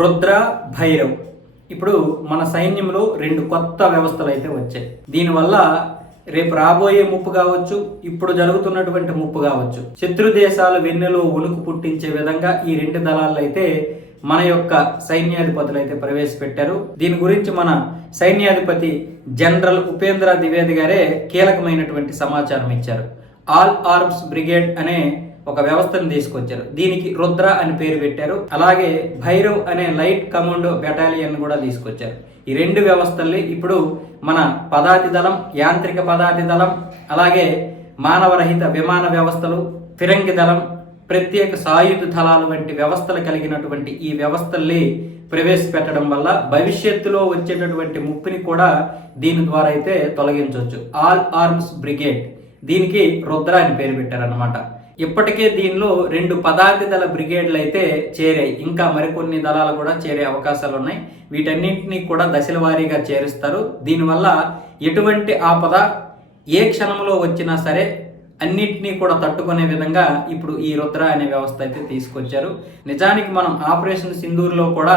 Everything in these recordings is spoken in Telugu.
రుద్ర భైరవ్. ఇప్పుడు మన సైన్యంలో రెండు కొత్త వ్యవస్థలు అయితే వచ్చాయి. దీనివల్ల రేపు రాబోయే ముప్పు కావచ్చు ఇప్పుడు జరుగుతున్నటువంటి ముప్పు కావచ్చు. శత్రు దేశాలు వెన్నెలో ఉణుకు పుట్టించే విధంగా ఈ రెండు దళాలు అయితే మన యొక్క సైన్యాధిపతులు అయితే ప్రవేశపెట్టారు. దీని గురించి మన సైన్యాధిపతి జనరల్ ఉపేంద్ర ద్వివేది గారే కీలకమైనటువంటి సమాచారం ఇచ్చారు. ఆల్ ఆర్మ్స్ బ్రిగేడ్ అనే ఒక వ్యవస్థను తీసుకొచ్చారు. దీనికి రుద్ర అని పేరు పెట్టారు. అలాగే భైరవ్ అనే లైట్ కమాండో బెటాలియన్ కూడా తీసుకొచ్చారు. ఈ రెండు వ్యవస్థల్ని ఇప్పుడు మన పదాతి దళం యాంత్రిక పదాతి దళం అలాగే మానవరహిత విమాన వ్యవస్థలు ఫిరంగి దళం ప్రత్యేక సాయుధ దళాలు వంటి వ్యవస్థలు కలిగినటువంటి ఈ వ్యవస్థల్ని ప్రవేశపెట్టడం వల్ల భవిష్యత్తులో వచ్చేటటువంటి ముప్పుని కూడా దీని ద్వారా అయితే తొలగించవచ్చు ఆల్ ఆర్మ్స్ బ్రిగేడ్. దీనికి రుద్ర అని పేరు పెట్టారన్నమాట. ఇప్పటికే దీనిలో రెండు పదాతి దళ బ్రిగేడ్లు అయితే చేరాయి. ఇంకా మరికొన్ని దళాలు కూడా చేరే అవకాశాలు ఉన్నాయి వీటన్నింటినీ కూడా దశల వారీగా చేరుస్తారు. దీనివల్ల ఎటువంటి ఆపద ఏ క్షణంలో వచ్చినా సరే అన్నిటినీ కూడా తట్టుకునే విధంగా ఇప్పుడు ఈ రుద్ర అనే వ్యవస్థ అయితే తీసుకొచ్చారు. నిజానికి మనం ఆపరేషన్ సింధూర్లో కూడా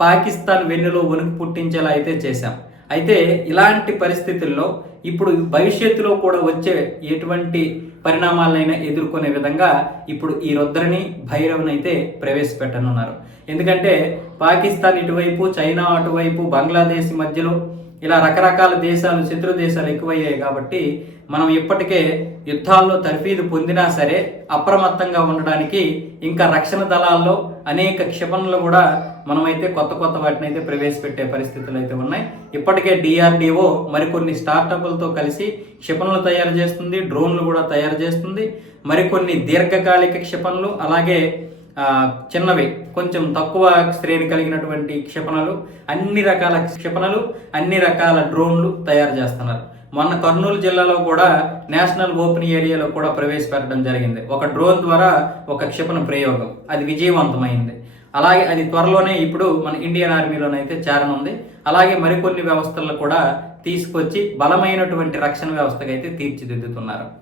పాకిస్తాన్ వెన్నులో వణుకు పుట్టించేలా అయితే చేశాం. అయితే ఇలాంటి పరిస్థితుల్లో ఇప్పుడు భవిష్యత్తులో కూడా వచ్చే ఎటువంటి పరిణామాలైనా ఎదుర్కొనే విధంగా ఇప్పుడు ఈ రుద్రని భైరవ్ని అయితే ప్రవేశపెట్టనున్నారు. ఎందుకంటే పాకిస్తాన్ ఇటువైపు చైనా అటువైపు బంగ్లాదేశ్ మధ్యలో ఇలా రకరకాల దేశాలు శత్రు దేశాలు ఎక్కువయ్యాయి కాబట్టి మనం ఇప్పటికే యుద్ధాల్లో తర్ఫీదు పొందినా సరే అప్రమత్తంగా ఉండడానికి ఇంకా రక్షణ దళాల్లో అనేక క్షిపణులు కూడా మనమైతే కొత్త కొత్త వాటిని అయితే ప్రవేశపెట్టే పరిస్థితులు అయితే ఉన్నాయి. ఇప్పటికే డిఆర్డిఓ మరికొన్ని స్టార్టప్లతో కలిసి క్షిపణులు తయారు చేస్తుంది డ్రోన్లు కూడా తయారు చేస్తుంది. మరికొన్ని దీర్ఘకాలిక క్షిపణులు అలాగే చిన్నవి కొంచెం తక్కువ శ్రేణి కలిగినటువంటి క్షిపణలు అన్ని రకాల క్షిపణలు అన్ని రకాల డ్రోన్లు తయారు చేస్తున్నారు. మొన్న కర్నూలు జిల్లాలో కూడా నేషనల్ ఓపెన్ ఏరియాలో కూడా ప్రవేశపెట్టడం జరిగింది. ఒక డ్రోన్ ద్వారా ఒక క్షిపణ ప్రయోగం. అది విజయవంతమైంది. అలాగే అది త్వరలోనే ఇప్పుడు మన ఇండియన్ ఆర్మీలోనైతే చేరనుంది. అలాగే మరికొన్ని వ్యవస్థలను కూడా తీసుకొచ్చి బలమైనటువంటి రక్షణ వ్యవస్థగా అయితే తీర్చిదిద్దుతున్నారు.